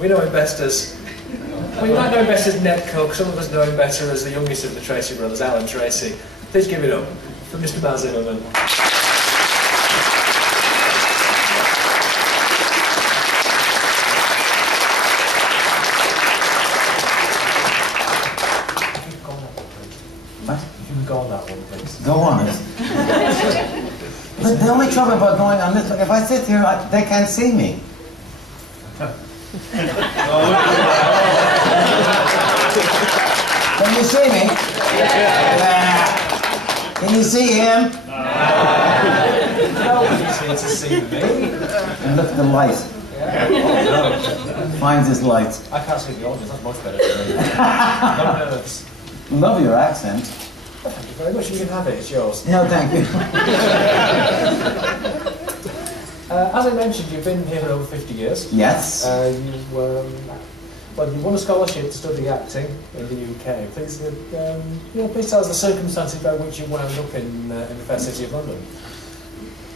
We know him best as, well, you might know him best as Ned Cook, some of us know him better as the youngest of the Tracy brothers, Alan Tracy. Please give it up for Mr. Baz Zimmerman. What? You can go on that one, please. Go on it. But the only trouble about going on this, if I sit here, they can't see me. Can you see me? Yeah. Can you see him? Nobody's here to see me. And look at the light. Finds his light. I can't see the audience, that's much better for me. No nerves. Love your accent. Thank you very much, you can have it, it's yours. No, thank you. As I mentioned, you've been here for over 50 years. Yes. Well, you won a scholarship to study acting in the UK. Please, please tell us the circumstances by which you wound up in the fair city of London.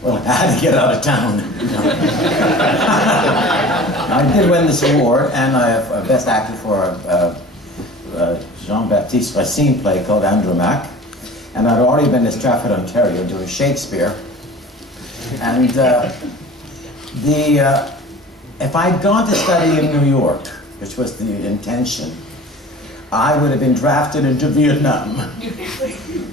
Well, I had to get out of town. I did win this award, and I have Best Actor for a Jean-Baptiste Racine play called Andromaque. And I'd already been to Stratford, Ontario, doing Shakespeare. And if I'd gone to study in New York, which was the intention, I would have been drafted into Vietnam.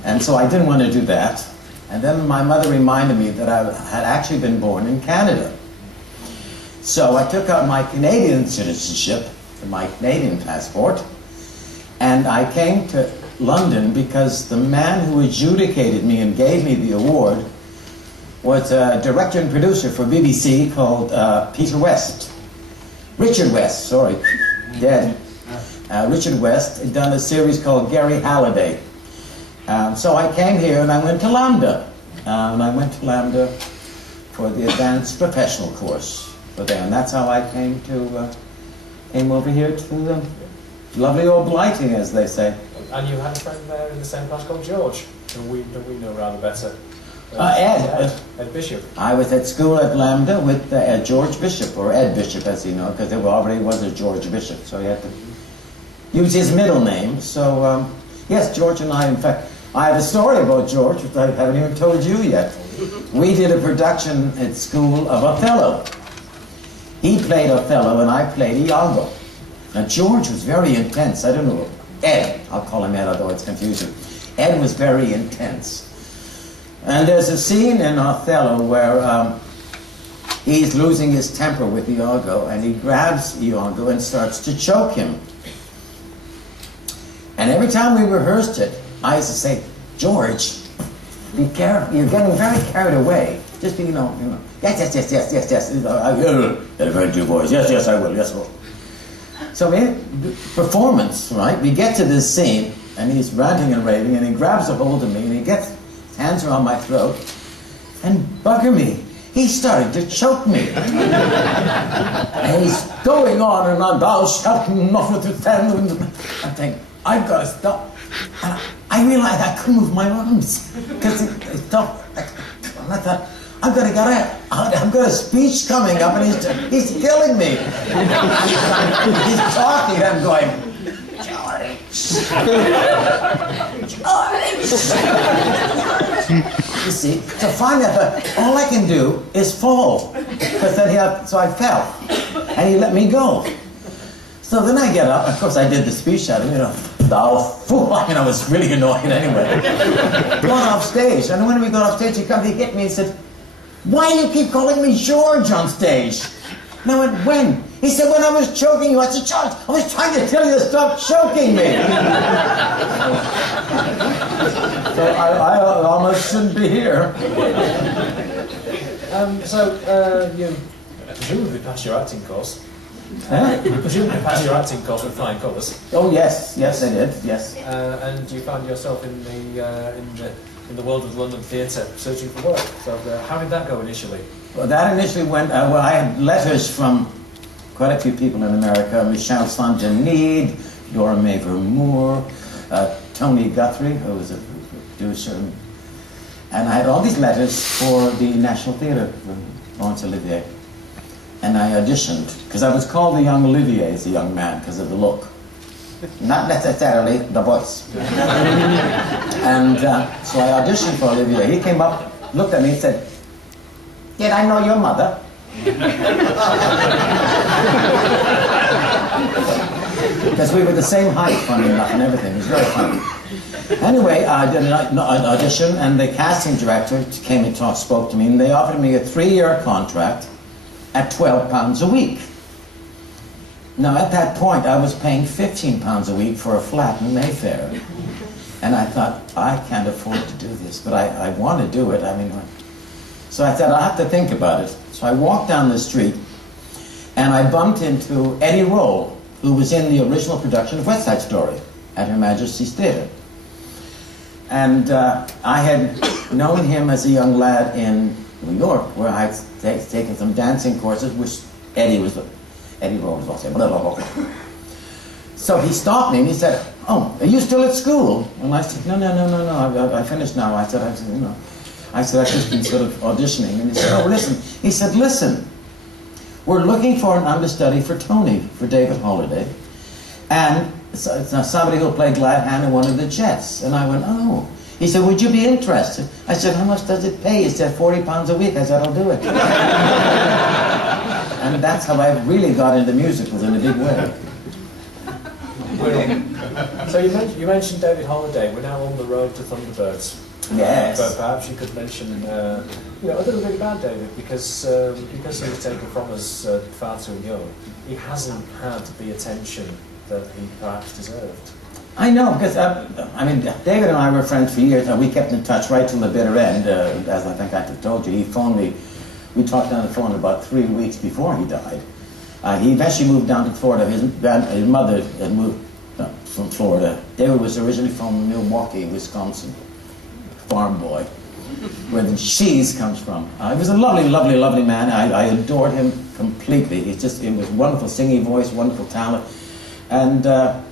And so I didn't want to do that. And then my mother reminded me that I had actually been born in Canada. So I took out my Canadian citizenship, my Canadian passport, and I came to London because the man who adjudicated me and gave me the award was a director and producer for BBC called Richard West, sorry, dead. Richard West had done a series called Gary Halliday. So I came here and I went to Lambda. And I went to Lambda for the advanced professional course for them. And that's how I came over here to the lovely old Blighty, as they say. And you had a friend there in the same class called George, who we know rather better. Ed Bishop. I was at school at Lambda with George Bishop, or Ed Bishop, as you know, because there already was a George Bishop, so he had to use his middle name. So, yes, George and I, in fact, I have a story about George, which I haven't even told you yet. We did a production at school of Othello. He played Othello and I played Iago. Now, George was very intense. I don't know, Ed, I'll call him Ed, although it's confusing. Ed was very intense. And there's a scene in Othello where he's losing his temper with Iago, and he grabs Iago and starts to choke him. And every time we rehearsed it, I used to say, George, be careful, you're getting very carried away. Just be, yes. Very two boys, yes, I will, yes, I will. So performance, right? We get to this scene, and he's ranting and raving, and he grabs a hold of me, and he gets his hands around my throat, and bugger me, he started to choke me. And he's going on and on, thou shalt not withstand. I'm thinking, I've got to stop. And I realized I couldn't move my arms, because it stopped. And I thought, I've got to get out. I've got a speech coming up, and he's killing me. He's talking, and I'm going, George. You see, to find that all I can do is fall. Because then so I fell, and he let me go. So then I get up. Of course, I did the speech at him, thou fool. I was really annoyed anyway. Gone off stage, and when we got off stage, he hit me and said, why do you keep calling me George on stage? And I went, when? He said, when I was choking you. I said, George, I was trying to tell you to stop choking me. So I almost shouldn't be here. You presumably passed your acting course. You presumably passed your acting course with flying colours. Oh yes, I did, yes. And you found yourself in the world of London theatre searching for work. So how did that go initially? Well, that initially went, I had letters from quite a few people in America, Michel Saint-Denis, Dora Maver Moore, Tony Guthrie, who was a producer, and I had all these letters for the National Theatre, Laurence Olivier. and I auditioned, because I was called the young Olivier as a young man because of the look. Not necessarily the voice. And so I auditioned for Olivier. He came up, looked at me and said, "Did I know your mother?" Because we were the same height, funny enough, and everything. It was very funny. Anyway, I did an audition, and the casting director came and spoke to me, and they offered me a 3-year contract at £12 a week. Now, at that point, I was paying £15 a week for a flat in Mayfair. And I thought, I can't afford to do this, but I want to do it. I mean, so I said, I'll have to think about it. So I walked down the street, and I bumped into Eddie Roll, who was in the original production of West Side Story at Her Majesty's Theatre. And I had known him as a young lad in New York, where I had taken some dancing courses, which Eddie Roll was also. Blah, blah, blah. So he stopped me and he said, "Oh, are you still at school?" And I said, No, I finished now. I said, I've just been sort of auditioning. And he said, "Oh, listen." He said, "Listen, we're looking for an understudy for Tony, for David Holliday, and somebody who'll play Glad Hand in one of the Jets." And I went, "Oh." He said, "Would you be interested?" I said, "How much does it pay?" He said, £40 a week. I said, "I'll do it." And that's how I really got into musicals in a big way. So you mentioned David Holliday. We're now on the road to Thunderbirds. Yes. But perhaps you could mention a little bit about David, because he was taken from us far too young. He hasn't had the attention that he perhaps deserved. I know, because David and I were friends for years, and we kept in touch right till the bitter end. As I think I told you, he phoned me. We talked on the phone about 3 weeks before he died. He eventually moved down to Florida. His mother had moved from Florida. David was originally from Milwaukee, Wisconsin. Farm boy, where the cheese comes from. He was a lovely, lovely, lovely man. I adored him completely. He was wonderful singing voice, wonderful talent. And, but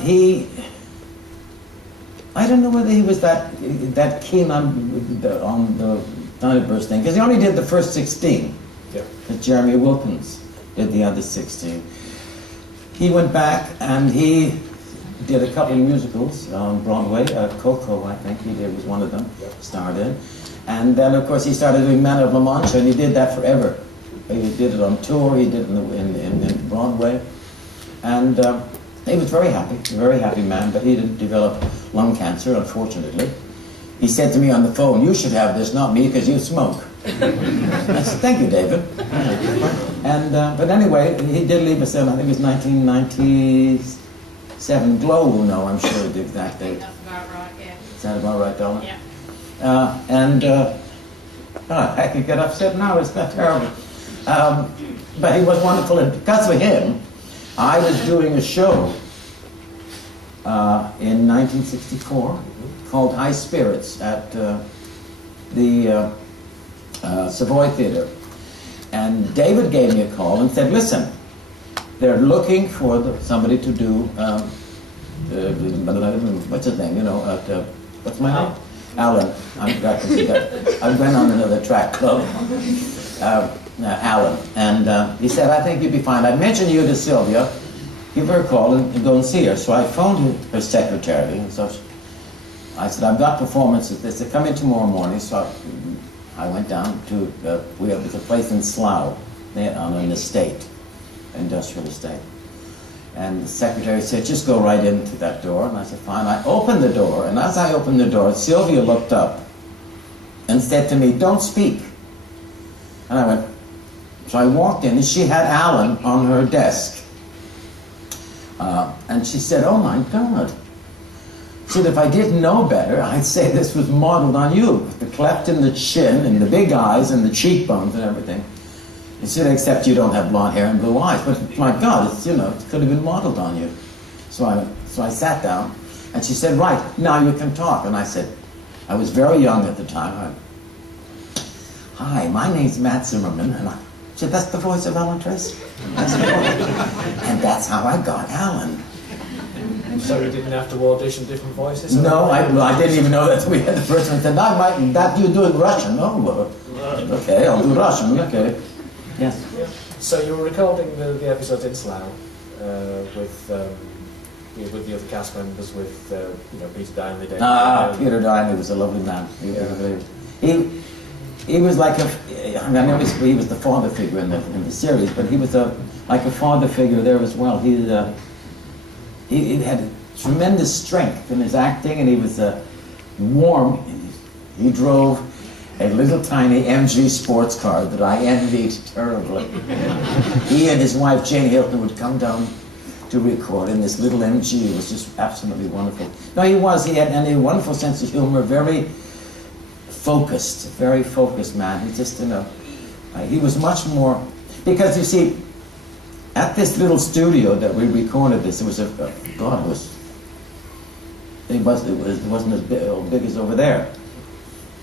I don't know whether he was that keen on the Thunderbirds thing, because he only did the first 16. Yeah. Because Jeremy Wilkins did the other 16. He went back and he did a couple of musicals on Broadway. Coco, I think was one of them, starred in. And then, of course, he started doing Man of La Mancha, and he did that forever. He did it on tour, he did it in Broadway. And he was very happy man, but he didn't develop lung cancer, unfortunately. He said to me on the phone, "You should have this, not me, because you smoke." I said, "Thank you, David." And, but anyway, he did leave us in, I think it was 1997. Glow will know, I'm sure, the exact date. That's about right, yeah. Is that about right, darling? Yeah. I could get upset now, it's not terrible. But he was wonderful, and because of him, I was doing a show in 1964 called High Spirits at the Savoy Theatre. And David gave me a call and said, "Listen, they're looking for somebody to do, what's his name, what's my name? Alan. I went on another track club. Alan. And he said, "I think you'd be fine. I'd mention you to Sylvia. Give her a call and go and see her." So I phoned her secretary, and so I said, "I've got performances." They said, "Come in tomorrow morning." So I went down to, it was a place in Slough, on an estate, industrial estate. And the secretary said, "Just go right into that door." And I said, "Fine." I opened the door, and as I opened the door, Sylvia looked up and said to me, "Don't speak." And I went, so I walked in, and she had Alan on her desk. And she said, "Oh my God." She said, "If I didn't know better, I'd say this was modeled on you. The cleft in the chin, and the big eyes, and the cheekbones, and everything." She said, "Except you don't have blonde hair and blue eyes." But my God, it could have been modeled on you. So I sat down, and she said, "Right, now you can talk." And I said, I was very young at the time. "Hi, my name's Matt Zimmerman." And I said, "That's the voice of Alan Tracy." And that's how I got Alan. So you didn't have to audition different voices? No, I didn't even know that we had the first one. Said, "That you're doing Russian." "Oh, well, okay, I'll do Russian, okay." Yes. Yeah. So you were recording the episode in Slough with the other cast members, with you know, Peter Dineley. Peter Dineley was a lovely man. He was like I mean, obviously he was the father figure in the series, but he was like a father figure there as well. He had tremendous strength in his acting, and he was warm. He drove a little tiny MG sports car that I envied terribly. He and his wife Jane Hilton would come down to record in this little MG. It was just absolutely wonderful. No, he had a wonderful sense of humor, very focused man. He just, you know, he was much more, because you see, at this little studio that we recorded this, it was it wasn't as big as over there.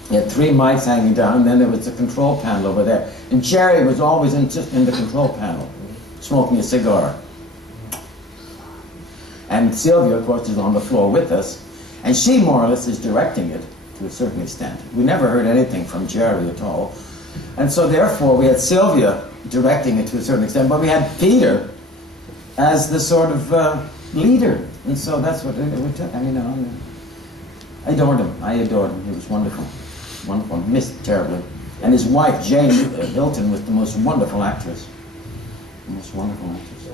He had 3 mics hanging down, and then there was a control panel over there. And Jerry was always in the control panel, smoking a cigar. And Sylvia, of course, is on the floor with us, and she more or less is directing it to a certain extent. We never heard anything from Jerry at all. And so therefore we had Sylvia directing it to a certain extent, but we had Peter as the sort of leader. And so that's what we took. I mean, I adored him. He was wonderful. Wonderful. Missed terribly. And his wife, Jane Hilton, was the most wonderful actress. The most wonderful actress.